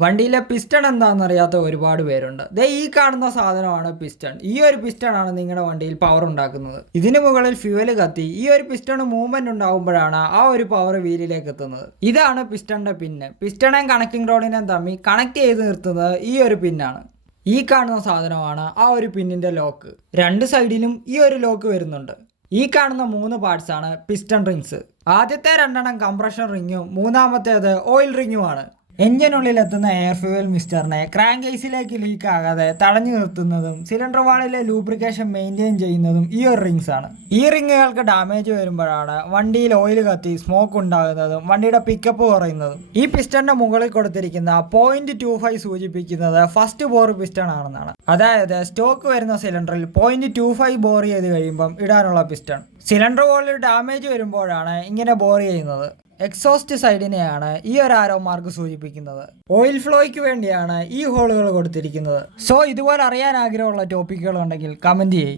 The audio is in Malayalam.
വണ്ടിയിലെ പിസ്റ്റൺ എന്താണെന്നറിയാത്ത ഒരുപാട് പേരുണ്ട്. ദേ ഈ കാണുന്ന സാധനമാണ് പിസ്റ്റൺ. ഈ ഒരു പിസ്റ്റൺ ആണ് നിങ്ങളുടെ വണ്ടിയിൽ പവർ ഉണ്ടാക്കുന്നത്. ഇതിന് മുകളിൽ ഫ്യൂവൽ കത്തി ഈ ഒരു പിസ്റ്റൺ മൂവ്മെന്റ് ഉണ്ടാകുമ്പോഴാണ് ആ ഒരു പവർ വീലിലേക്ക് എത്തുന്നത്. ഇതാണ് പിസ്റ്റണിന്റെ പിന്ന്. പിസ്റ്റണേയും കണക്റ്റിംഗ് റോഡിനെയും തമ്മിൽ കണക്ട് ചെയ്ത് നിർത്തുന്നത് ഈ ഒരു പിന്നാണ്. ഈ കാണുന്ന സാധനമാണ് ആ ഒരു പിന്നിന്റെ ലോക്ക്. രണ്ട് സൈഡിലും ഈ ഒരു ലോക്ക് വരുന്നുണ്ട്. ഈ കാണുന്ന 3 പാർട്സ് ആണ് പിസ്റ്റൺ റിങ്സ്. ആദ്യത്തെ 2 കംപ്രഷൻ റിങ്ങും മൂന്നാമത്തേത് ഓയിൽ റിങ്ങുമാണ്. എഞ്ചിനുള്ളിൽ എത്തുന്ന എയർ ഫ്യൂവൽ മിക്സ്ചറിനെ ക്രാങ്ക് കേസിലേക്ക് ലീക്ക് ആകാതെ തടഞ്ഞു നിർത്തുന്നതും സിലിണ്ടർ വാളിലെ ലൂബ്രിക്കേഷൻ മെയിൻറ്റെയിൻ ചെയ്യുന്നതും ഈ ഒരു റിങ്സ് ആണ്. ഈ റിങ്ങുകൾക്ക് ഡാമേജ് വരുമ്പോഴാണ് വണ്ടിയിൽ ഓയിൽ കത്തി സ്മോക്ക് ഉണ്ടാകുന്നതും വണ്ടിയുടെ പിക്കപ്പ് കുറയുന്നതും. ഈ പിസ്റ്റണിന്റെ മുകളിൽ കൊടുത്തിരിക്കുന്ന 0.25 സൂചിപ്പിക്കുന്നത് ഫസ്റ്റ് ബോർ പിസ്റ്റൺ ആണെന്നാണ്. അതായത് സ്റ്റോക്ക് വരുന്ന സിലിണ്ടറിൽ 0.25 ബോർ ചെയ്ത് കഴിയുമ്പം ഇടാനുള്ള പിസ്റ്റൺ. സിലിണ്ടർ വാളിൽ ഡാമേജ് വരുമ്പോഴാണ് ഇങ്ങനെ ബോർ ചെയ്യുന്നത്. എക്സോസ്റ്റ് സൈഡിനെയാണ് ഈ ഒരു ആരോ മാർക്ക് സൂചിപ്പിക്കുന്നത്. ഓയിൽ ഫ്ലോയ്ക്ക് വേണ്ടിയാണ് ഈ ഹോളുകൾ കൊടുത്തിരിക്കുന്നത്. സോ ഇതുപോലെ അറിയാൻ ആഗ്രഹമുള്ള ടോപ്പിക്കുകൾ ഉണ്ടെങ്കിൽ കമന്റ് ചെയ്യ്.